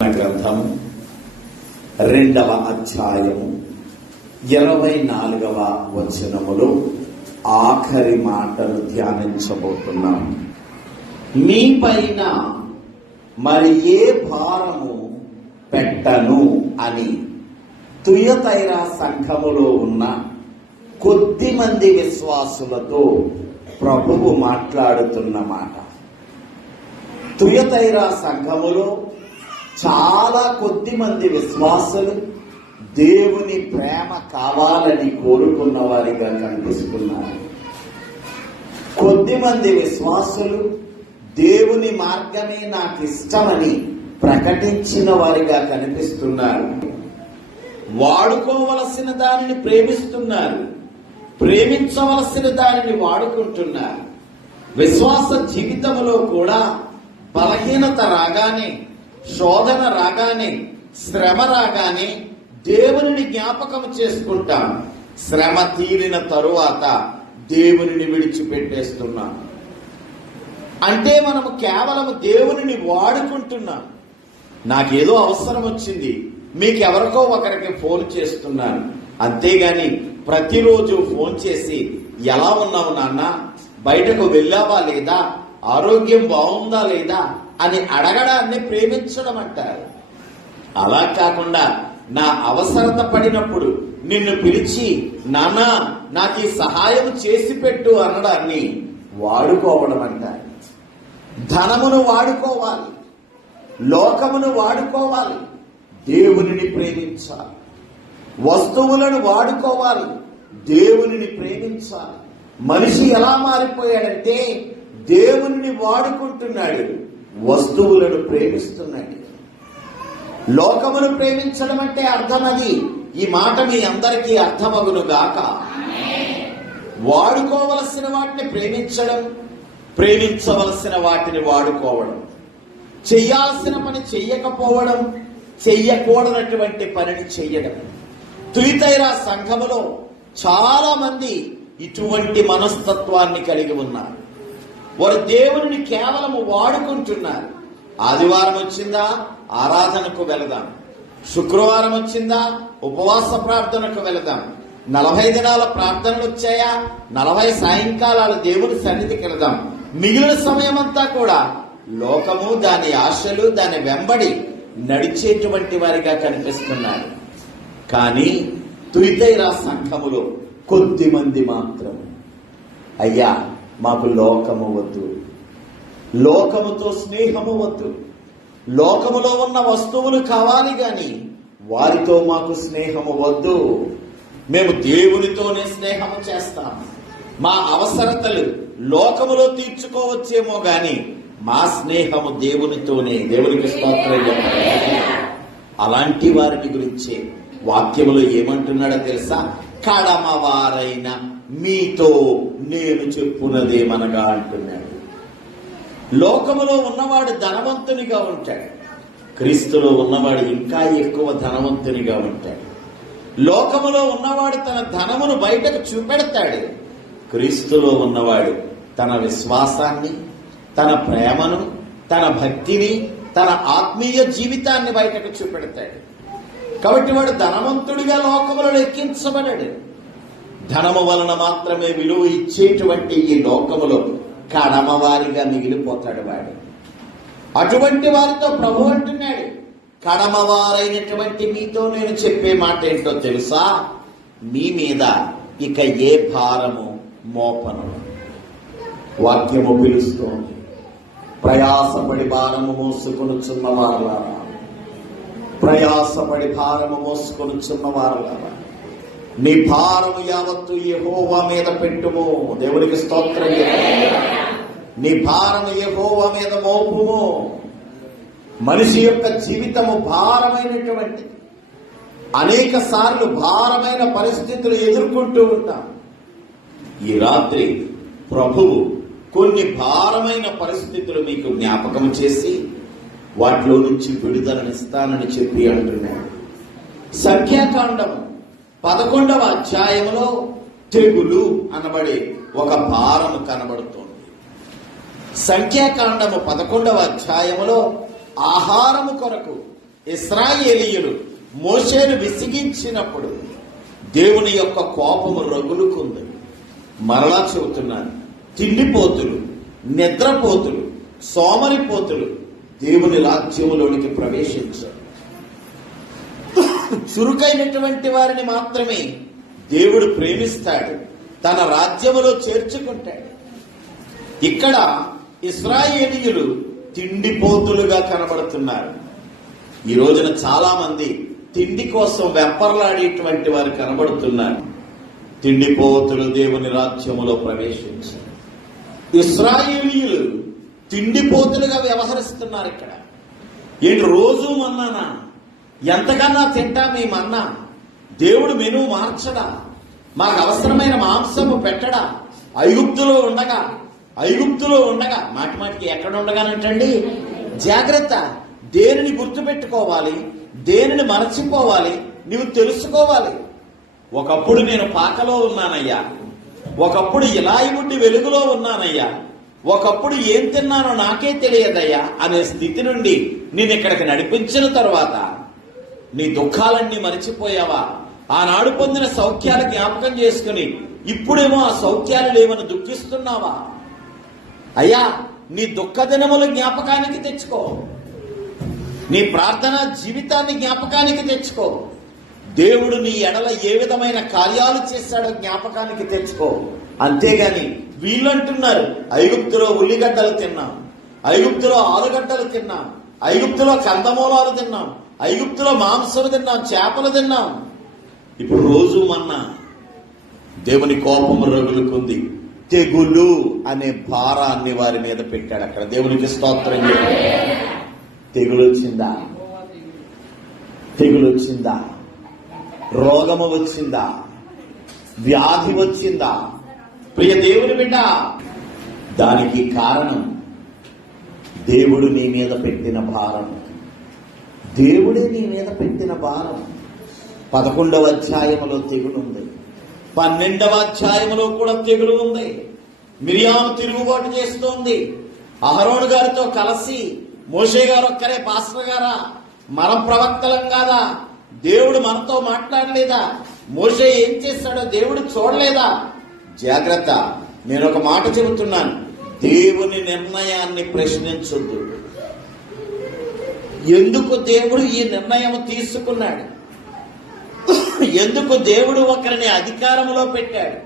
గ్రంథం 2వ అధ్యాయము 24వ వచనములో ఆఖరి మాటలు ధ్యానించబోతున్నాం. మీ పైన మరి ఏ భారము పెట్టను అని తుయతైరా సంఘములో ఉన్న కొద్ది మంది విశ్వాసులతో ప్రభువు మాట్లాడుతున్న మాట. తుయతైరా సంఘములో చాలా కొద్ది మంది విశ్వాసులు దేవుని ప్రేమ కావాలని కోరుకున్న వారిగా కనిపిస్తున్నారు. కొద్ది మంది విశ్వాసులు దేవుని మార్గమే నాకు ఇష్టమని ప్రకటించిన వారిగా కనిపిస్తున్నారు. వాడుకోవలసిన దానిని ప్రేమిస్తున్నారు, ప్రేమించవలసిన దానిని వాడుకుంటున్నారు. విశ్వాస జీవితంలో కూడా బలహీనత రాగానే, శోధన రాగానే, శ్రమ రాగానే దేవునిని జ్ఞాపకం చేసుకుంటాం. శ్రమ తీరిన తరువాత దేవునిని విడిచిపెట్టేస్తున్నాం. అంటే మనము కేవలం దేవునిని వాడుకుంటున్నాం. నాకేదో అవసరం వచ్చింది, మీకెవరికో ఒకరికి ఫోన్ చేస్తున్నాను, అంతేగాని ప్రతిరోజు ఫోన్ చేసి ఎలా ఉన్నావు నాన్న, బయటకు వెళ్ళావా లేదా, ఆరోగ్యం బాగుందా లేదా అని అడగడాన్ని ప్రేమించడం అంటారు. అలా కాకుండా నా అవసరత పడినప్పుడు నిన్ను పిలిచి నాన్న నాకు ఈ సహాయం చేసి పెట్టు అనడాన్ని వాడుకోవడం అంటారు. ధనమును వాడుకోవాలి, లోకమును వాడుకోవాలి, దేవునిని ప్రేమించాలి. వస్తువులను వాడుకోవాలి, దేవునిని ప్రేమించాలి. మనిషి ఎలా మారిపోయాడంటే దేవునిని వాడుకుంటున్నాడు, వస్తువులను ప్రేమిస్తున్నాడు. లోకమును ప్రేమించడం అంటే అర్థం అది. ఈ మాట మీ అందరికీ అర్థమగును గాక. వాడుకోవలసిన వాటిని ప్రేమించడం, ప్రేమించవలసిన వాటిని వాడుకోవడం, చెయ్యాల్సిన పని చెయ్యకపోవడం, చెయ్యకూడనటువంటి పనిని చెయ్యడం. తుయతైరా సంఘములో చాలా మంది ఇటువంటి మనస్తత్వాన్ని కలిగి ఉన్నారు. వారు దేవుని కేవలము వాడుకుంటున్నారు. ఆదివారం వచ్చిందా ఆరాధనకు వెళదాం, శుక్రవారం వచ్చిందా ఉపవాస ప్రార్థనకు వెళదాం, 40 దినాల ప్రార్థనలు వచ్చాయా 40 సాయంకాలాలు దేవుని సన్నిధికి వెళదాం. మిగిలిన సమయం అంతా కూడా లోకము, దాని ఆశలు, దాని వెంబడి నడిచేటువంటి వారిగా కనిపిస్తున్నారు. కానీ తుయతైరా సంఘములో కొద్ది మంది మాత్రం, అయ్యా మాకు లోకము వద్దు, లోకముతో స్నేహము వద్దు, లోకములో ఉన్న వస్తువులు కావాలి గాని వారితో మాకు స్నేహము వద్దు, మేము దేవునితోనే స్నేహము చేస్తాం. మా అవసరతలు లోకములో తీర్చుకోవచ్చేమో గాని మా స్నేహము దేవునితోనే. దేవునికి స్తోత్రం చెప్పాలి. అలాంటి వారిని గురించే వాక్యములో ఏమంటున్నాడో తెలుసా? కడమవారైన మీతో నేను చెప్పున్నదేమనగా అంటున్నాడు. లోకములో ఉన్నవాడు ధనవంతునిగా ఉంటాడు, క్రీస్తులో ఉన్నవాడు ఇంకా ఎక్కువ ధనవంతునిగా ఉంటాడు. లోకములో ఉన్నవాడు తన ధనమును బయటకు చూపెడతాడు, క్రీస్తులో ఉన్నవాడు తన విశ్వాసాన్ని, తన ప్రేమను, తన భక్తిని, తన ఆత్మీయ జీవితాన్ని బయటకు చూపెడతాడు. కాబట్టి వాడు ధనవంతుడిగా లోకములో లెక్కించబడాడు. ధనము వలన మాత్రమే విలువ ఇచ్చేటువంటి ఈ లోకములో కడమవారిగా మిగిలిపోతాడు వాడు. అటువంటి వారితో ప్రభు అంటున్నాడు, కడమవారైనటువంటి మీతో నేను చెప్పే మాట ఏంటో తెలుసా? మీ మీద ఇక ఏ భారము మోపను. వాక్యము పిలుస్తోంది, ప్రయాసపడి భారము మోసుకొనుచున్న వారులారా, ప్రయాసపడి భారము మోసుకొనుచున్న వారులారా, నీ భారము యావత్తు యెహోవా మీద పెట్టుము. దేవునికి స్తోత్రం. నీ భారము యెహోవా మీద మోపుము. మనిషి యొక్క జీవితము భారమైనటువంటి, అనేక సార్లు భారమైన పరిస్థితులు ఎదుర్కొంటూ ఉంటాం. ఈ రాత్రి ప్రభువు కొన్ని భారమైన పరిస్థితులు మీకు జ్ఞాపకం చేసి వాటిలో నుంచి విడుదలనిస్తానని చెప్పి అంటున్నాడు. సంఖ్యాకాండము 11వ అధ్యాయంలో తెగులు అనబడే ఒక భారము కనబడుతోంది. సంఖ్యాకాండము 11వ అధ్యాయములో ఆహారము కొరకు ఇశ్రాయేలీయులు మోషేను విసిగించినప్పుడు దేవుని యొక్క కోపము రగులుకుంది. మరలా చెబుతున్నాను, తిండిపోతులు, నిద్రపోతులు, సోమరిపోతులు దేవుని రాజ్యములోనికి ప్రవేశించారు. చురుకైనటువంటి వారిని మాత్రమే దేవుడు ప్రేమిస్తాడు, తన రాజ్యములో చేర్చుకుంటాడు. ఇక్కడ ఇశ్రాయేలీయులు తిండిపోతులుగా కనబడుతున్నారు. ఈ రోజున చాలా మంది తిండి కోసం వెంపర్లాడేటువంటి వారు కనబడుతున్నారు. తిండిపోతులు దేవుని రాజ్యములో ప్రవేశించారు. ఇశ్రాయేలీయులు తిండిపోతులుగా వ్యవహరిస్తున్నారు. ఇక్కడ ఏంటి, రోజు మన్నానా? ఎంతకన్నా తింటా మీ మన్నా? దేవుడు మెను మార్చడా? మాకు అవసరమైన మాంసము పెట్టడా? ఐగుప్తులో ఉండగా మాటికి ఎక్కడ ఉండగానంటండి, జాగ్రత్త. దేనిని గుర్తుపెట్టుకోవాలి, దేనిని మరచిపోవాలి, నీవు తెలుసుకోవాలి. ఒకప్పుడు నేను పాకలో ఉన్నానయ్యా, ఒకప్పుడు ఇలాయిగుడ్డి వెలుగులో ఉన్నానయ్యా, ఒకప్పుడు ఏం తిన్నానో నాకే తెలియదయ్యా అనే స్థితి నుండి నేను ఇక్కడికి నడిపించిన తరువాత నీ దుఃఖాలన్నీ మరిచిపోయావా? ఆనాడు పొందిన సౌఖ్యాలు జ్ఞాపకం చేసుకుని ఇప్పుడేమో ఆ సౌఖ్యాలు లేవని దుఃఖిస్తున్నావా? అయ్యా, నీ దుఃఖ దినములు జ్ఞాపకానికి తెచ్చుకో, నీ ప్రార్థనా జీవితాన్ని జ్ఞాపకానికి తెచ్చుకో. దేవుడు నీ ఎడల ఏ విధమైన కార్యాలు చేశాడో జ్ఞాపకానికి తెచ్చుకో. అంతేగాని వీళ్ళంటున్నారు, ఐగుప్తులో ఉల్లిగడ్డలు తిన్నాం, ఐగుప్తులో ఆలుగడ్డలు తిన్నాం, ఐగుప్తులో కందమూలాలు తిన్నాం, ఐగుప్తులో మాంసం తిన్నాం, చేపలు తిన్నాం. ఇప్పుడు రోజు మన్నా. దేవుని కోపం రగులుకుంది. తెగులు అనే భారాన్ని వారి మీద పెట్టాడు. అక్కడ దేవునికి స్తోత్రం. తెగులు వచ్చిందా? రోగము వచ్చిందా? వ్యాధి వచ్చిందా? ప్రియ దేవుని బిడ్డ, దానికి కారణం దేవుడు నీ మీద పెట్టిన భారం. దేవుడే నీ మీద పెట్టిన భారం. 11వ అధ్యాయములో తెగులు ఉంది, 12వ అధ్యాయములో కూడా తెగులు ఉంది. మిరియాము తిరుగుబాటు చేస్తోంది. అహరోను గారితో కలిసి మోషే గారు ఒక్కరే పాస్టర్ గారా? మనం ప్రవక్తలం కాదా? దేవుడు మనతో మాట్లాడలేదా? మోషే ఏం చేశాడో దేవుడు చూడలేదా? జాగ్రత్త. నేను ఒక మాట చెబుతున్నాను, దేవుని నిర్ణయాన్ని ప్రశ్నించొద్దు. ఎందుకు దేవుడు ఈ నిర్ణయం తీసుకున్నాడు? ఎందుకు దేవుడు ఒకరిని అధికారంలో పెట్టాడు?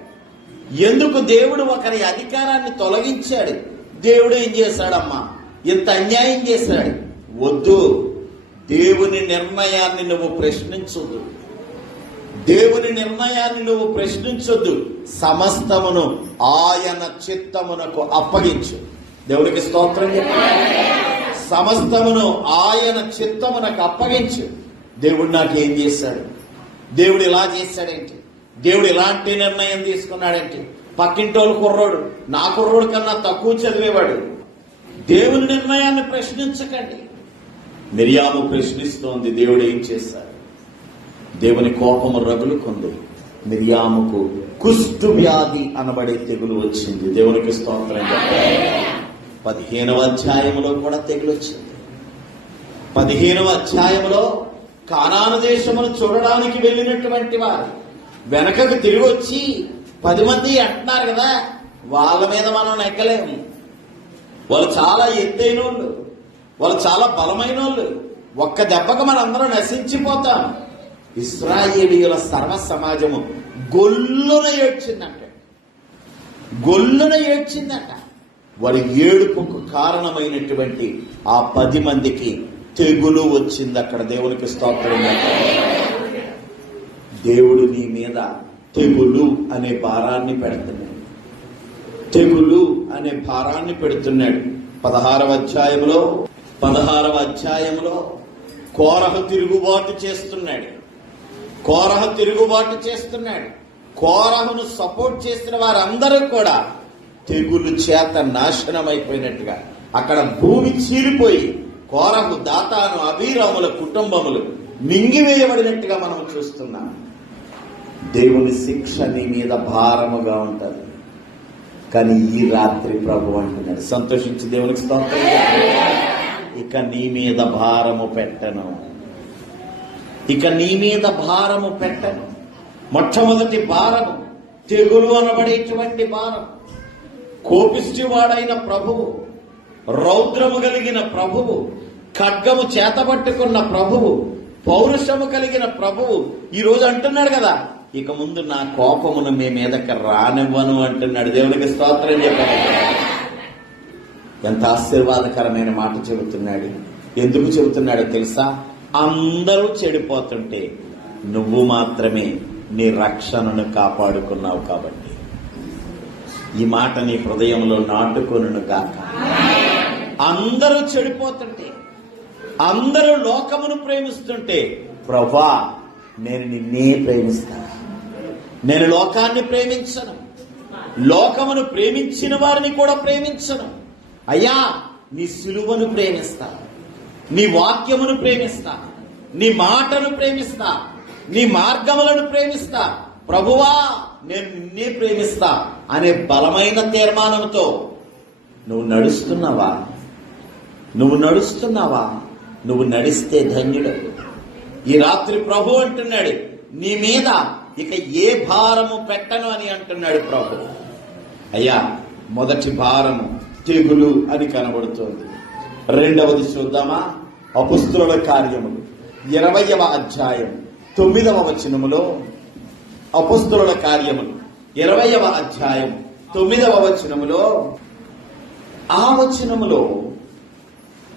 ఎందుకు దేవుడు ఒకరి అధికారాన్ని తొలగించాడు? దేవుడు ఏం చేశాడమ్మా? ఇంత అన్యాయం చేశాడు. వద్దు. దేవుని నిర్ణయాన్ని నువ్వు ప్రశ్నించొద్దు. దేవుని నిర్ణయాన్ని నువ్వు ప్రశ్నించొద్దు. సమస్తమును ఆయన చిత్తమునకు అప్పగించు. దేవునికి స్తోత్రం చెప్పండి. సమస్తమును ఆయన చిత్తమునకు అప్పగించు. దేవుడు నాకేం చేశాడు? దేవుడు ఇలా చేశాడేంటి? దేవుడు ఇలాంటి నిర్ణయం తీసుకున్నాడేంటి? పక్కింటోళ్ళు కుర్రోడు నా కుర్రోడు కన్నా తక్కువ చదివేవాడు. దేవుని నిర్ణయాన్ని ప్రశ్నించకండి. మిరియాము ప్రశ్నిస్తోంది, దేవుడు ఏం చేశాడు? దేవుని కోపము రగులుకుంది. మిరియాముకు కుష్టు వ్యాధి అనబడే తెగులు వచ్చింది. దేవునికి స్తోత్రం చెప్పండి. 15వ అధ్యాయంలో కూడా తెగులు వచ్చింది. 15వ అధ్యాయంలో కానాను దేశమును చూడడానికి వెళ్ళినటువంటి వారు వెనకకు తిరిగి వచ్చి 10 మంది అంటున్నారు కదా, వాళ్ళ మీద మనం నెగ్గలేము. వాళ్ళు చాలా ఎత్తైన వాళ్ళు, వాళ్ళు చాలా బలమైన వాళ్ళు. ఒక్క దెబ్బకు మనందరం నశించిపోతాం. ఇశ్రాయేలీయుల సర్వ సమాజము గొల్లున ఏడ్చిందంట. వారి ఏడుపుకు కారణమైనటువంటి ఆ 10 మందికి తెగులు వచ్చింది. అక్కడ దేవునికి స్తోత్రం. దేవుడు నీ మీద తెగులు అనే భారాన్ని పెడుతున్నాడు. 16వ అధ్యాయంలో కోరహు తిరుగుబాటు చేస్తున్నాడు. కోరహును సపోర్ట్ చేసిన వారందరూ కూడా తెగులు చేత నాశనమైపోయినట్టుగా అక్కడ భూమి చీలిపోయి కోరహు, దాతాను, అబీరాముల కుటుంబములు మింగివేయబడినట్టుగా మనం చూస్తున్నాం. దేవుని శిక్ష నీ మీద భారముగా ఉంటుంది. కానీ ఈ రాత్రి ప్రభు అంటున్నాడు, సంతోషించి దేవునికి స్తోత్రం. ఇక నీ మీద భారము పెట్టను. ఇక నీ మీద భారము పెట్టను. మొట్టమొదటి భారము తెగులు అనబడేటువంటి భారం. కోపిష్టివాడైన ప్రభువు, రౌద్రము కలిగిన ప్రభువు, ఖడ్గము చేతబట్టుకున్న ప్రభువు, పౌరుషము కలిగిన ప్రభువు ఈరోజు అంటున్నాడు కదా, ఇక ముందు నా కోపమును మీ మీదకి రానివ్వను అంటున్నాడు. దేవునికి స్తోత్రం చెప్పాలి. ఎంత ఆశీర్వాదకరమైన మాట చెబుతున్నాడు. ఎందుకు చెబుతున్నాడో తెలుసా? అందరూ చెడిపోతుంటే నువ్వు మాత్రమే నీ రక్షణను కాపాడుకున్నావు కాబట్టి. ఈ మాట నీ హృదయంలో నాటుకొనును గాక. అందరూ చెడిపోతుంటే, అందరూ లోకమును ప్రేమిస్తుంటే, ప్రభువా నేను నిన్నే ప్రేమిస్తాను, నేను లోకాన్ని ప్రేమించను, లోకమును ప్రేమించిన వారిని కూడా ప్రేమించను. అయ్యా నీ సిలువను ప్రేమిస్తా, నీ వాక్యమును ప్రేమిస్తా, నీ మాటను ప్రేమిస్తా, నీ మార్గములను ప్రేమిస్తా, ప్రభువా నేను నిన్నే ప్రేమిస్తా అనే బలమైన తీర్మానంతో నువ్వు నడుస్తున్నావా? నువ్వు నడిస్తే ధన్యుడు. ఈ రాత్రి ప్రభు అంటున్నాడు, నీ మీద ఇక ఏ భారము పెట్టను అని అంటున్నాడు ప్రభు. అయ్యా మొదటి భారము తెగులు అని కనబడుతోంది. రెండవది చూద్దామా? అపొస్తలుల కార్యములు 20వ అధ్యాయం 9వ వచనములో, అపొస్తలుల కార్యములు 20వ అధ్యాయం 9వ వచనములో, ఆ వచనములో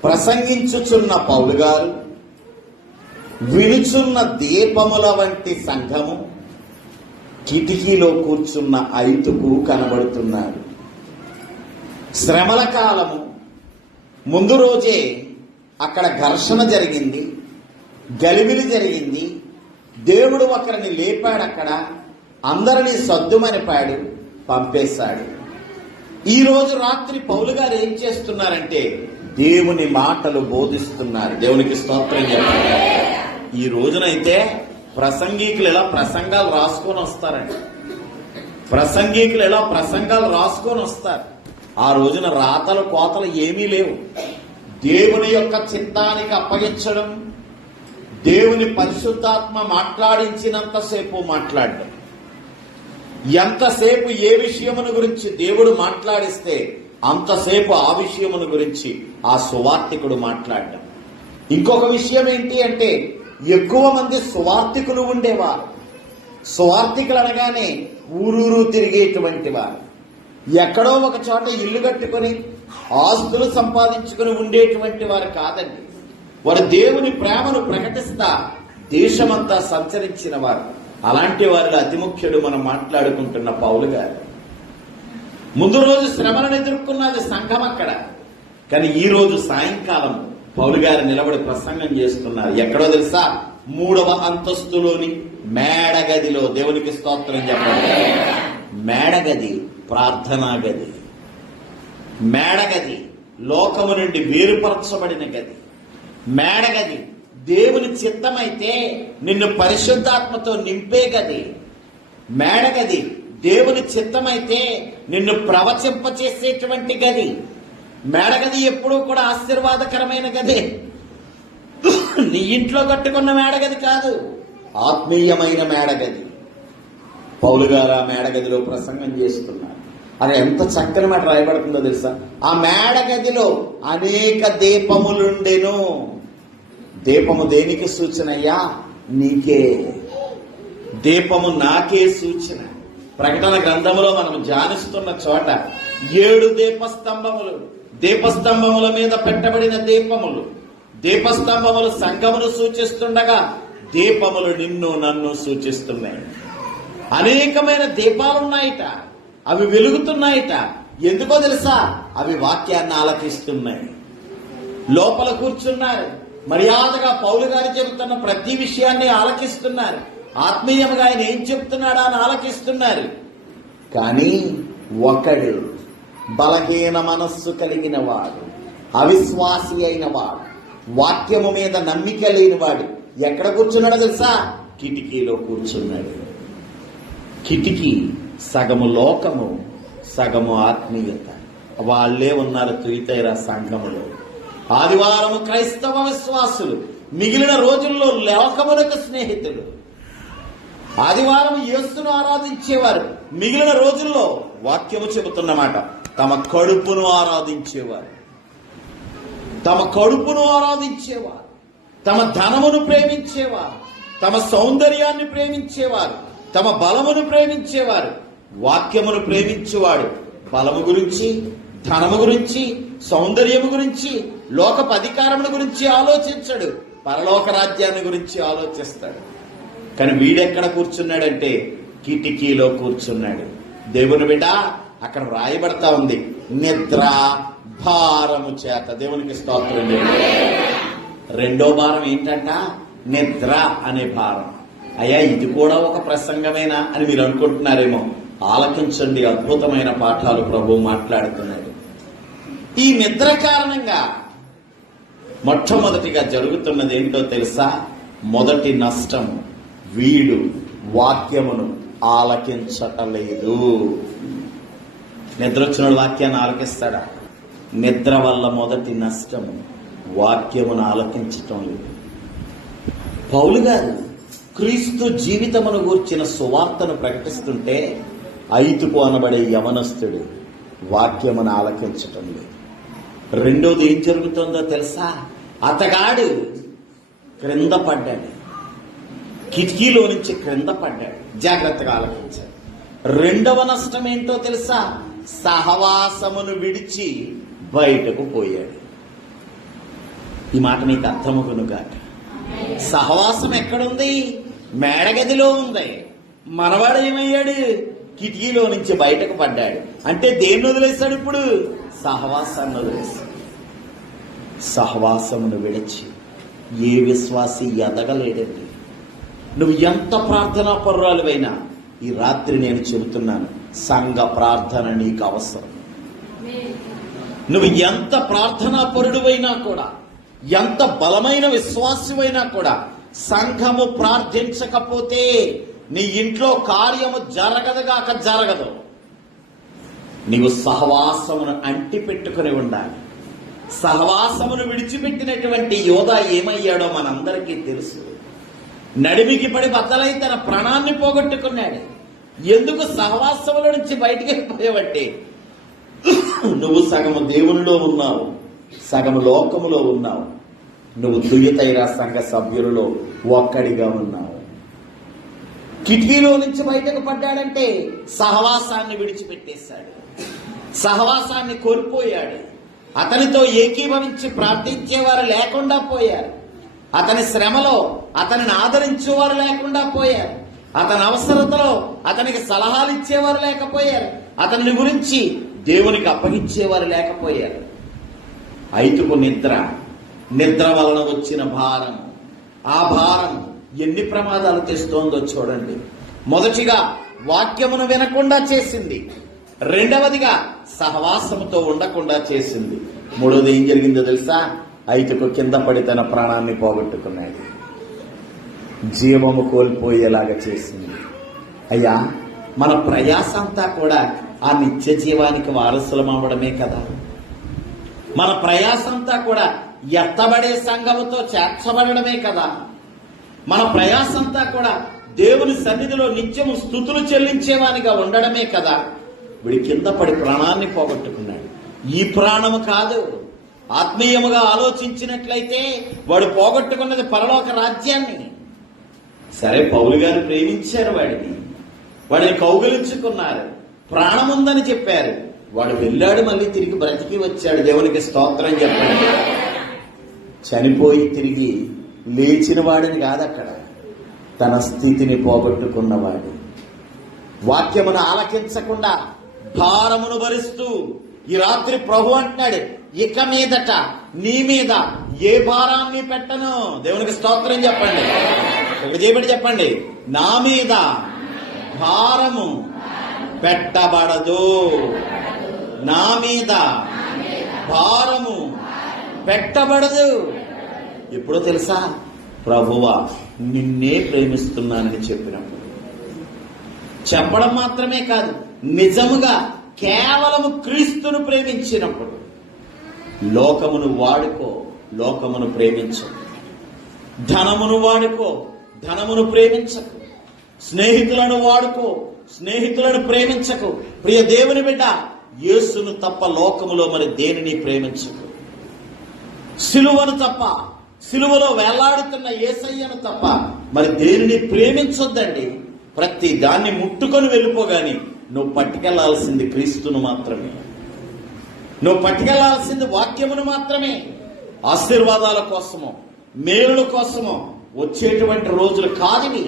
ప్రసంగించుచున్న పౌలు గారు వినుచున్న దీపముల వంటి సంఘము కిటికీలో కూర్చున్న ఐతుకు కనబడుతున్నారు. శ్రమల కాలము ముందు రోజే అక్కడ ఘర్షణ జరిగింది, గలిబిలి జరిగింది. దేవుడు ఒకరిని లేపాడు, అక్కడ అందరినీ సద్దుమనిపాడు, పంపేశాడు. ఈ రోజు రాత్రి పౌలు గారు ఏం చేస్తున్నారంటే దేవుని మాటలు బోధిస్తున్నారు. దేవునికి స్తోత్రం చెప్పాలి. ఈ రోజునైతే ప్రసంగికులు ఎలా ప్రసంగాలు రాసుకొని వస్తారండి. వస్తారు. ఆ రోజున రాతలు కోతలు ఏమీ లేవు. దేవుని యొక్క చిత్తానికి అప్పగించడం, దేవుని పరిశుద్ధాత్మ మాట్లాడించినంతసేపు మాట్లాడడం, ఎంతసేపు ఏ విషయమును గురించి దేవుడు మాట్లాడిస్తే అంతసేపు ఆ విషయమును గురించి ఆ సువార్తికుడు మాట్లాడడం. ఇంకొక విషయం ఏంటి అంటే ఎక్కువ మంది సువార్తికులు ఉండేవారు. సువార్తికులు అనగానే ఊరూరు తిరిగేటువంటి వారు, ఎక్కడో ఒక చోట ఇల్లు కట్టుకుని ఆస్తులు సంపాదించుకుని ఉండేటువంటి వారు కాదండి. వారు దేవుని ప్రేమను ప్రకటిస్తా దేశమంతా సంచరించిన వారు. అలాంటి వారిలో అతి ముఖ్యుడు మనం మాట్లాడుకుంటున్న పౌలు గారు. ముందు రోజు శ్రమలను ఎదుర్కొన్నది సంఘం అక్కడ. కానీ ఈ రోజు సాయంకాలం పౌలు గారు నిలబడి ప్రసంగం చేస్తున్నారు. ఎక్కడో తెలుసా? 3వ అంతస్తులోని మేడగదిలో. దేవునికి స్తోత్రం చెప్పండి. మేడగది ప్రార్థనా గది. మేడగది లోకము నుండి వేరుపరచబడిన గది. మేడగది దేవుని చిత్తమైతే నిన్ను పరిశుద్ధాత్మతో నింపే గది. మేడగది దేవుని చిత్తమైతే నిన్ను ప్రవచింపచేసేటువంటి గది. మేడగది ఎప్పుడూ కూడా ఆశీర్వాదకరమైన గది. నీ ఇంట్లో కట్టుకున్న మేడగది కాదు, ఆత్మీయమైన మేడగది. పౌలు గారు ఆ మేడగదిలో ప్రసంగం చేస్తున్నారు. అది ఎంత చక్కని మాట రాయబడుతుందో తెలుసా? ఆ మేడగదిలో అనేక దీపములుండెను. దీపము దేనికి సూచన అయ్యా? నీకే. దీపము నాకే సూచన. ప్రకటన గ్రంథములో మనం ధ్యానిస్తున్న చోట 7 దీపస్తంభములు, దీపస్తంభముల మీద పెట్టబడిన దీపములు. దీపస్తంభములు సంఘమును సూచిస్తుండగా దీపములు నిన్ను నన్ను సూచిస్తున్నాయి. అనేకమైన దీపాలున్నాయిట, అవి వెలుగుతున్నాయిట. ఎందుకో తెలుసా? అవి వాక్యాన్ని ఆలకిస్తున్నాయి. లోపల కూర్చున్నారు, మర్యాదగా పౌలు గారు చెబుతున్న ప్రతి విషయాన్ని ఆలకిస్తున్నారు. ఆత్మీయంగా ఆయన ఏం చెప్తున్నాడా అని ఆలకిస్తున్నారు. కానీ ఒకడు బలహీన మనస్సు కలిగిన వాడు, అవిశ్వాసి అయిన వాడు, వాక్యము మీద నమ్మిక లేని వాడు ఎక్కడ కూర్చున్నాడో తెలుసా? కిటికీలో కూర్చున్నాడు. కిటికీ సగము లోకము, సగము ఆత్మీయత. వాళ్ళే ఉన్నారు తుయితైరా సంఘములో. ఆదివారము క్రైస్తవ విశ్వాసులు, మిగిలిన రోజుల్లో లోకమునకు స్నేహితులు. ఆదివారం యేసును ఆరాధించేవారు, మిగిలిన రోజుల్లో వాక్యము చెబుతున్నమాట తమ కడుపును ఆరాధించేవారు. తమ కడుపును ఆరాధించేవారు, తమ ధనమును ప్రేమించేవారు, తమ సౌందర్యాన్ని ప్రేమించేవారు, తమ బలమును ప్రేమించేవారు. వాక్యమును ప్రేమించేవాడు బలము గురించి, ధనము గురించి, సౌందర్యము గురించి, లోకపు అధికారముల గురించి ఆలోచించడు, పరలోక రాజ్యాన్ని గురించి ఆలోచిస్తాడు. కానీ వీడెక్కడ కూర్చున్నాడంటే కిటికీలో కూర్చున్నాడు. దేవుని బిడ్డ, అక్కడ రాయబడతా ఉంది నిద్ర భారము చేత. దేవునికి స్తోత్రం. రెండో భారం ఏంటంట? నిద్ర అనే భారం. అయ్యా, ఇది కూడా ఒక ప్రసంగమేనా అని మీరు అనుకుంటున్నారేమో. ఆలకించండి, అద్భుతమైన పాఠాలు ప్రభు మాట్లాడుతున్నాడు. ఈ నిద్ర కారణంగా మొట్టమొదటిగా జరుగుతున్నది ఏంటో తెలుసా? మొదటి నష్టం, వీడు వాక్యమును ఆలకించటలేదు. నిద్ర వచ్చిన వాక్యాన్ని ఆలకిస్తాడా? నిద్ర వల్ల మొదటి నష్టం వాక్యమును ఆలకించటం లేదు. పౌలు గారు క్రీస్తు జీవితమును గూర్చిన సువార్తను ప్రకటిస్తుంటే ఐతుకు అనబడే యవనస్తుడు వాక్యమును ఆలకించటం లేదు. రెండోది ఏం జరుగుతుందో తెలుసా? అతగాడు క్రింద పడ్డాడు, కిటికీలో నుంచి క్రింద పడ్డాడు. జాగ్రత్తగా ఆలకించాడు. రెండవ నష్టం ఏంటో తెలుసా? సహవాసమును విడిచి బయటకు పోయాడు. ఈ మాట నీకు అర్థమగును కాక. సహవాసం ఎక్కడుంది? మేడగదిలో ఉంది. మనవాడు ఏమయ్యాడు? కిటికీలో నుంచి బయటకు పడ్డాడు. అంటే దేన్ని వదిలేశాడు? ఇప్పుడు సహవాసాన్ని వదిలేశాడు. సహవాసమును విడిచి ఏ విశ్వాసి ఎదగలేడండి. నువ్వు ఎంత ప్రార్థనా పరురాలువైనా ఈ రాత్రి నేను చెబుతున్నాను, సంఘ ప్రార్థన నీకు అవసరం. నువ్వు ఎంత ప్రార్థనా పరుడువైనా కూడా, ఎంత బలమైన విశ్వాసమైనా కూడా, సంఘము ప్రార్థించకపోతే నీ ఇంట్లో కార్యము జరగదుగాక జరగదు. నీవు సహవాసమును అంటి పెట్టుకుని ఉండాలి. సహవాసమును విడిచిపెట్టినటువంటి యోధా ఏమయ్యాడో మనందరికీ తెలుసు. నడిమికి పడి బద్దలై తన ప్రాణాన్ని పోగొట్టుకున్నాడు. ఎందుకు? సహవాసముల నుంచి బయటికి వెళ్ళిపోయావంటే నువ్వు సగము దేవునిలో ఉన్నావు, సగము లోకములో ఉన్నావు. నువ్వు తుయతైరా సంఘ సభ్యులలో ఒక్కడిగా ఉన్నావు. కిటికీలో నుంచి బయటకు పడ్డాడంటే సహవాసాన్ని విడిచిపెట్టేశాడు, సహవాసాన్ని కోల్పోయాడు. అతనితో ఏకీభవించి ప్రార్థించేవారు లేకుండా పోయారు. అతని శ్రమలో అతనిని ఆదరించేవారు లేకుండా పోయారు. అతని అవసరతలో అతనికి సలహాలు ఇచ్చేవారు లేకపోయారు. అతని గురించి దేవునికి అప్పగించేవారు లేకపోయారు. ఐతుకు నిద్ర వలన వచ్చిన భారం, ఆ భారం ఎన్ని ప్రమాదాలు తెస్తోందో చూడండి. మొదటిగా వాక్యమును వినకుండా చేసింది. రెండవదిగా సహవాసముతో ఉండకుండా చేసింది. మూడవది ఏం జరిగిందో తెలుసా? ఐతుకు కింద పడి తన ప్రాణాన్ని పోగొట్టుకున్నాడు. జీవము కోల్పోయేలాగా చేసింది. అయ్యా, మన ప్రయాస అంతా కూడా ఆ నిత్య జీవానికి వారసులం అవ్వడమే కదా. మన ప్రయాస అంతా కూడా ఎత్తబడే సంఘముతో చేర్చబడమే కదా. మన ప్రయాస అంతా కూడా దేవుని సన్నిధిలో నిత్యము స్తుతులు చెల్లించేవానిగా ఉండడమే కదా. వీడి కింద పడి ప్రాణాన్ని పోగొట్టుకున్నాడు. ఈ ప్రాణము కాదు. ఆత్మీయముగా ఆలోచించినట్లయితే వాడు పోగొట్టుకున్నది పరలోక రాజ్యాన్ని. సరే, పౌలు గారు ప్రేమించారు వాడిని కౌగిలించుకున్నారు, ప్రాణముందని చెప్పారు. వాడు వెళ్ళాడు, మళ్ళీ తిరిగి బ్రతికి వచ్చాడు. దేవునికి స్తోత్రం చెప్పండి. చనిపోయి తిరిగి లేచిన వాడిని కాదక్కడ, తన స్థితిని పోగొట్టుకున్నవాడు. వాక్యమును ఆలకించకుండా భారమును భరిస్తూ ఈ రాత్రి ప్రభు అంటున్నాడు, ఇక మీదట నీ మీద ఏ భారాన్ని పెట్టను. దేవునికి స్తోత్రం చెప్పండి. ఇక్కడ చేయబడి చెప్పండి, నా మీద భారము పెట్టబడదు. నా మీద భారము పెట్టబడదు. ఎప్పుడో తెలుసా? ప్రభువా నిన్నే ప్రేమిస్తున్నానని చెప్పినప్పుడు. చెప్పడం మాత్రమే కాదు, నిజముగా కేవలము క్రీస్తును ప్రేమించినప్పుడు. లోకమును వాడుకో, లోకమును ప్రేమించు. ధనమును వాడుకో, ధనమును ప్రేమించకు. స్నేహితులను వాడుకో, స్నేహితులను ప్రేమించకు. ప్రియ దేవుని బిడ్డ, యేసును తప్ప లోకములో మరి దేనిని ప్రేమించకు. సిలువను తప్ప, సిలువలో వేలాడుతున్న యేసయ్యను తప్ప మరి దేనిని ప్రేమించొద్దండి. ప్రతి దాన్ని ముట్టుకొని వెళ్ళిపోగాని నువ్వు పట్టుకెళ్లాల్సింది క్రీస్తును మాత్రమే. నువ్వు పట్టుకెళ్లాల్సింది వాక్యమును మాత్రమే. ఆశీర్వాదాల కోసమో మేలుల కోసమో వచ్చేటువంటి రోజులు కాదివి.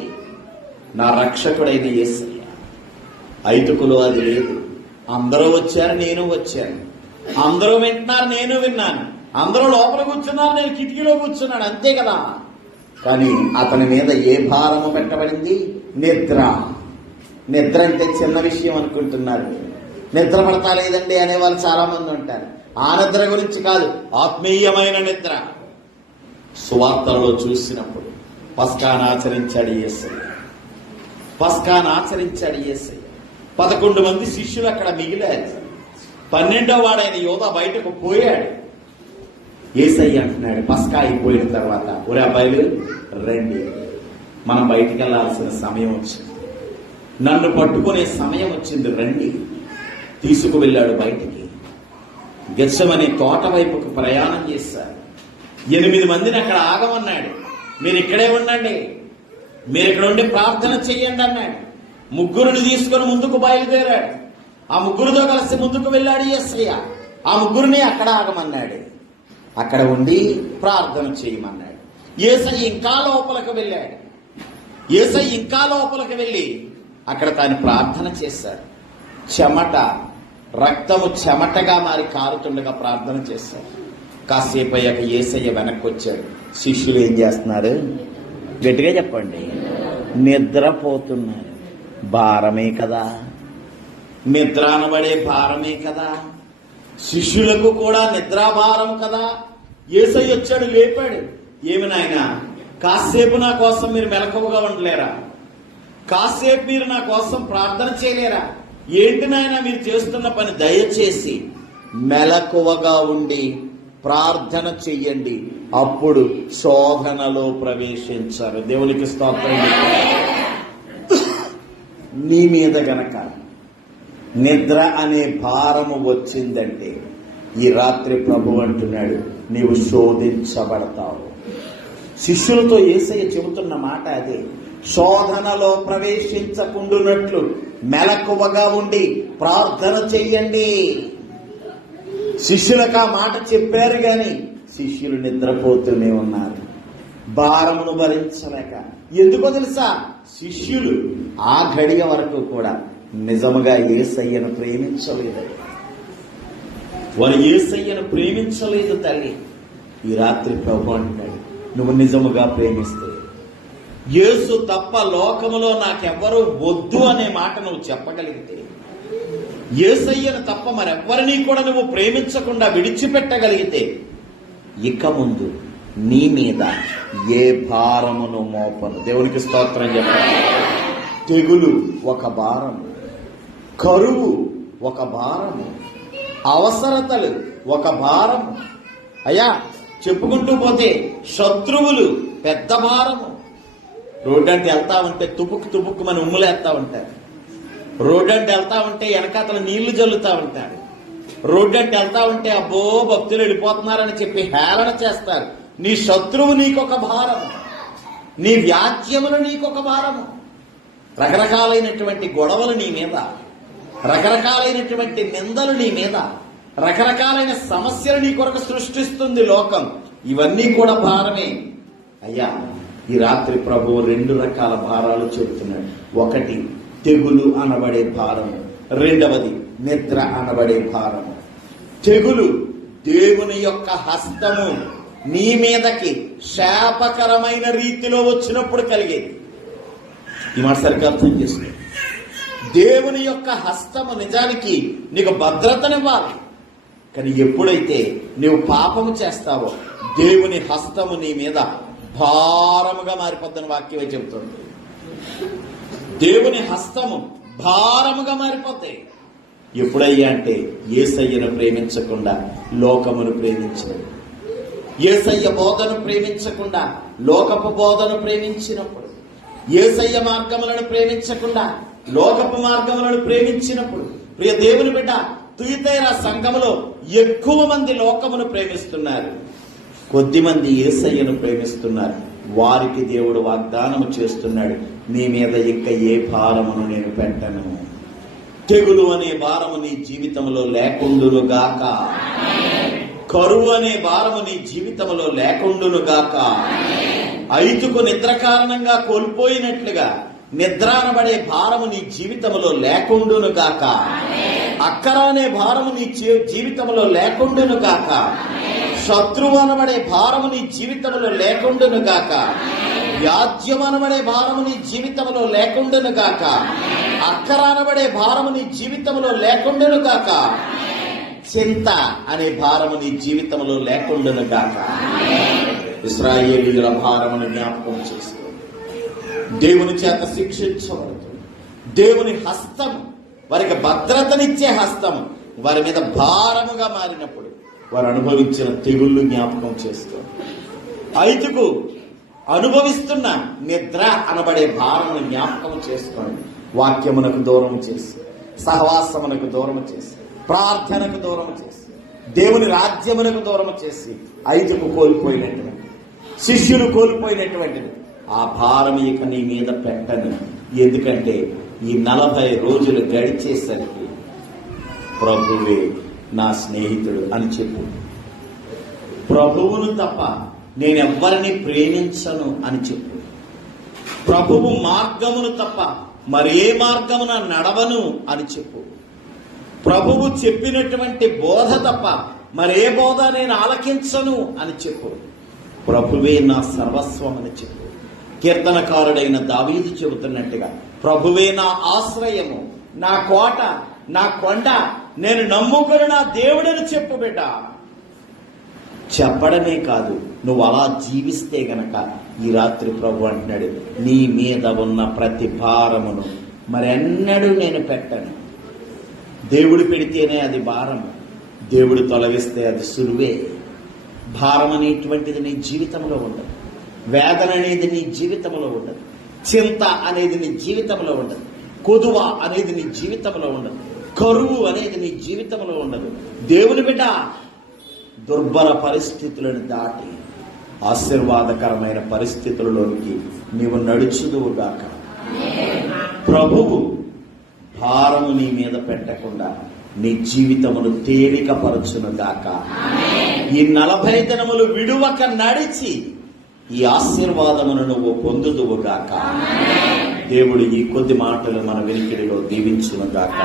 నా రక్షకుడైన యేసయ్య. ఐదుకులో అది లేదు. అందరూ వచ్చారు, నేను వచ్చాను. అందరూ వింటున్నారు, నేను విన్నాను. అందరూ లోపల కూర్చున్నారు, నేను కిటికీలో కూర్చున్నాను, అంతే కదా. కానీ అతని మీద ఏ భారము పెట్టబడింది? నిద్ర. నిద్ర అంటే చిన్న విషయం అనుకుంటున్నారు. నిద్ర పడతా లేదండి అనేవాళ్ళు చాలా మంది ఉంటారు. ఆ నిద్ర గురించి కాదు, ఆత్మీయమైన నిద్ర. సువార్తలలో చూసినప్పుడు పస్కాను ఆచరించాడు యేసయ్య. పస్కాను ఆచరించాడు యేసయ్య. 11 మంది శిష్యులు అక్కడ మిగిలారు. 12వ వాడైన యోధా బయటకు పోయాడు. యేసయ్య అంటున్నాడు పస్కా అయిపోయిన తర్వాత, ఒరే అబ్బాయిలు రండి, మనం బయటికి వెళ్లాల్సిన సమయం వచ్చింది, నన్ను పట్టుకునే సమయం వచ్చింది, రండి. తీసుకువెళ్ళాడు బయటికి. గెత్సెమనే తోట వైపుకు ప్రయాణం చేశారు. 8 మందిని అక్కడ ఆగమన్నాడు. మీరు ఇక్కడే ఉండండి, మీరు ఇక్కడ ఉండి ప్రార్థన చెయ్యండి అన్నాడు. 3 తీసుకొని ముందుకు బయలుదేరాడు. ఆ 3తో కలిసి ముందుకు వెళ్ళాడు యేసయ్య. ఆ 3 అక్కడ ఆగమన్నాడు. అక్కడ ఉండి ప్రార్థన చేయమన్నాడు. యేసయ్య ఇంకా లోపలికి వెళ్ళాడు. యేసయ్య ఇంకా లోపలికి వెళ్ళి అక్కడ తాను ప్రార్థన చేశాడు. చెమట, రక్తము చెమటగా మారి కారుతుండగా ప్రార్థన చేశాడు. కాసేపు అయ్యాక యేసయ్య వెనక్కి వచ్చాడు. శిష్యులు ఏం చేస్తున్నారు? గట్టిగా చెప్పండి. నిద్రపోతున్నారు. భారమే కదా, నిద్ర అనబడే భారమే కదా. శిష్యులకు కూడా నిద్రాభారం కదా. యేసయ్య వచ్చాడు, లేపాడు. ఏమి నాయనా, కాసేపు నా కోసం మీరు మెలకువగా ఉండలేరా? కాసేపు మీరు నా కోసం ప్రార్థన చేయలేరా? ఏంటి నాయనా మీరు చేస్తున్న పని? దయచేసి మెలకువగా ఉండి ప్రార్థన చెయ్యండి, అప్పుడు శోధనలో ప్రవేశించారు. దేవునికి స్తోత్రం. నీ మీద గనక నిద్ర అనే భారము వచ్చిందంటే ఈ రాత్రి ప్రభు అంటున్నాడు, నీవు శోధించబడతావు. శిష్యులతో యేసయ్య చెబుతున్న మాట అదే. శోధనలో ప్రవేశించకుండునట్లు మెలకువగా ఉండి ప్రార్థన చెయ్యండి. శిష్యులకు ఆ మాట చెప్పారు గాని శిష్యులు నిద్రపోతూనే ఉన్నారు, భారమును భరించలేక. ఎందుకో తెలుసా? శిష్యులు ఆ గడియ వరకు కూడా నిజముగా యేసయ్యను ప్రేమించలేదు. వారు యేసయ్యను ప్రేమించలేదు తల్లి. ఈ రాత్రి ప్రభు అంటాడు, నువ్వు నిజముగా ప్రేమిస్తే, యేసు తప్ప లోకములో నాకెవ్వరూ వద్దు అనే మాట నువ్వు చెప్పగలిగితే, యేసయ్యను తప్ప మరెవ్వరినీ కూడా నువ్వు ప్రేమించకుండా విడిచిపెట్టగలిగితే, ఇక ముందు నీ మీద ఏ భారమును మోపను. దేవునికి స్తోత్రం చెప్పాలి. తెగులు ఒక భారము, కరువు ఒక భారము, అవసరతలు ఒక భారము. అయ్యా చెప్పుకుంటూ పోతే శత్రువులు పెద్ద భారము. రోడ్డు అంటే వెళ్తా ఉంటే తుపుక్కు మన ఉమ్ములేస్తా ఉంటారు. రోడ్డు అంటే వెళ్తా ఉంటే వెనకాతల నీళ్లు జల్లుతా ఉంటారు. రోడ్డు అంటే వెళ్తా ఉంటే అబ్బో భక్తులు వెళ్ళిపోతున్నారని చెప్పి హేళన చేస్తారు. నీ శత్రువు నీకొక భారము, నీ వ్యాజ్యములు నీకొక భారము. రకరకాలైనటువంటి గొడవలు నీ మీద, రకరకాలైనటువంటి నిందలు నీ మీద, రకరకాలైన సమస్యలు నీ కొరకు సృష్టిస్తుంది లోకం. ఇవన్నీ కూడా భారమే. అయ్యా ఈ రాత్రి ప్రభువు 2 రకాల భారాలు చెబుతున్నాడు. ఒకటి తెగులు అనబడే భారము, రెండవది నిద్ర అనబడే భారము. తెగులు దేవుని యొక్క హస్తము నీ మీదకి శాపకరమైన రీతిలో వచ్చినప్పుడు కలిగేది. ఈ మాట సరిగ్గా అర్థం చేసుకో. దేవుని యొక్క హస్తము నిజానికి నీకు భద్రతనివ్వాలి. కానీ ఎప్పుడైతే నీవు పాపము చేస్తావో దేవుని హస్తము నీ మీద భారముగా మారిపోద్దని వాక్యమే చెబుతుంది. దేవుని హస్తము భారముగా మారిపోతాయి. ఎప్పుడయ్యా అంటే యేసయ్యను ప్రేమించకుండా లోకమును ప్రేమించడం. యేసయ్య బోధను ప్రేమించకుండా లోకపు బోధను ప్రేమించినప్పుడు, యేసయ్య మార్గములను ప్రేమించకుండా లోకపు మార్గములను ప్రేమించినప్పుడు, ప్రియ దేవుని బిడ్డ, తుయతైరా సంఘములో ఎక్కువ మంది లోకమును ప్రేమిస్తున్నారు, కొద్ది మంది యేసయ్యను ప్రేమిస్తున్నారు. వారికి దేవుడు వాగ్దానము చేస్తున్నాడు, నీ మీద ఇంకా ఏ భారమును నేను పెట్టను. తెగులు అనే భారము నీ జీవితంలో లేకుండును గాక. కరువు అనే భారము నీ జీవితంలో లేకుండును గాక. ఐదుకు నిద్ర కారణంగా కోల్పోయినట్లుగా నిద్ర అనబడే భారము నీ జీవితంలో లేకుండును గాక. అక్కర అనే భారము నీ జీవితంలో లేకుండును గాక. శత్రువు అనబడే భారము నీ జీవితంలో లేకుండును గాక. వ్యాజ్యం అనబడే భారము నీ జీవితంలో లేకుండును గాక. అక్కర అనబడే భారము నీ జీవితంలో లేకుండును గాక. చింత అనే భారము నీ జీవితంలో లేకుండును గాక. ఇశ్రాయేలీయుల భారమును జ్ఞాపకం చేసుకో. దేవుని చేత శిక్షించబడుతుంది. దేవుని హస్తం, వారికి భద్రతనిచ్చే హస్తం వారి మీద భారముగా మారినప్పుడు వారు అనుభవించిన తెగుళ్ళు జ్ఞాపకం చేసుకో. ఐదుకు అనుభవిస్తున్న నిద్ర అనబడే భారమును జ్ఞాపకం చేసుకోండి. వాక్యమునకు దూరం చేసి, సహవాసమునకు దూరం చేసి, ప్రార్థనకు దూరం చేసి, దేవుని రాజ్యమునకు దూరం చేసి ఐదుకు కోల్పోయినటువంటి, శిష్యులు కోల్పోయినటువంటిది ఆ భారం ఇక నీ మీద పెట్టను. ఎందుకంటే ఈ 40 రోజులు గడిచేసరికి ప్రభువే నా స్నేహితుడు అని చెప్పు. ప్రభువును తప్ప నేనెవ్వరిని ప్రేమించను అని చెప్పు. ప్రభువు మార్గమును తప్ప మరే మార్గమున నడవను అని చెప్పు. ప్రభువు చెప్పినటువంటి బోధ తప్ప మరే బోధ నేను ఆలకించను అని చెప్పు. ప్రభువే నా సర్వస్వం అని చెప్పు. కీర్తనకారుడైన దావీదు చెబుతున్నట్టుగా ప్రభువే నా ఆశ్రయము, నా కోట, నా కొండ, నేను నమ్ముకుని నా దేవుడని చెప్పు బిడ్డ. చెప్పడమే కాదు, నువ్వు అలా జీవిస్తే గనక ఈ రాత్రి ప్రభు అంటున్నాడు, నీ మీద ఉన్న ప్రతి భారమును మరెన్నడూ నేను పెట్టను. దేవుడు పెడితేనే అది భారము, దేవుడు తొలగిస్తే అది సులువే. భారం అనేటువంటిది నీ జీవితంలో ఉండదు. వేదన అనేది నీ జీవితంలో ఉండదు. చింత అనేది నీ జీవితంలో ఉండదు. కొదువ అనేది నీ జీవితంలో ఉండదు. కరువు అనేది నీ జీవితంలో ఉండదు. దేవుని బిడ్డ, దుర్బల పరిస్థితులను దాటి ఆశీర్వాదకరమైన పరిస్థితులలోనికి నీవు నడుచుదువుగాక. ప్రభువు భారము నీ మీద పెట్టకుండా నీ జీవితమును తేలికపరచునుగాక. ఈ 40 దినములు విడువక నడిచి ఈ ఆశీర్వాదమును నువ్వు పొందుదువుగాక. దేవుడు ఈ కొద్ది మాటలు మన వెనుకడిలో దీవించునుగాక.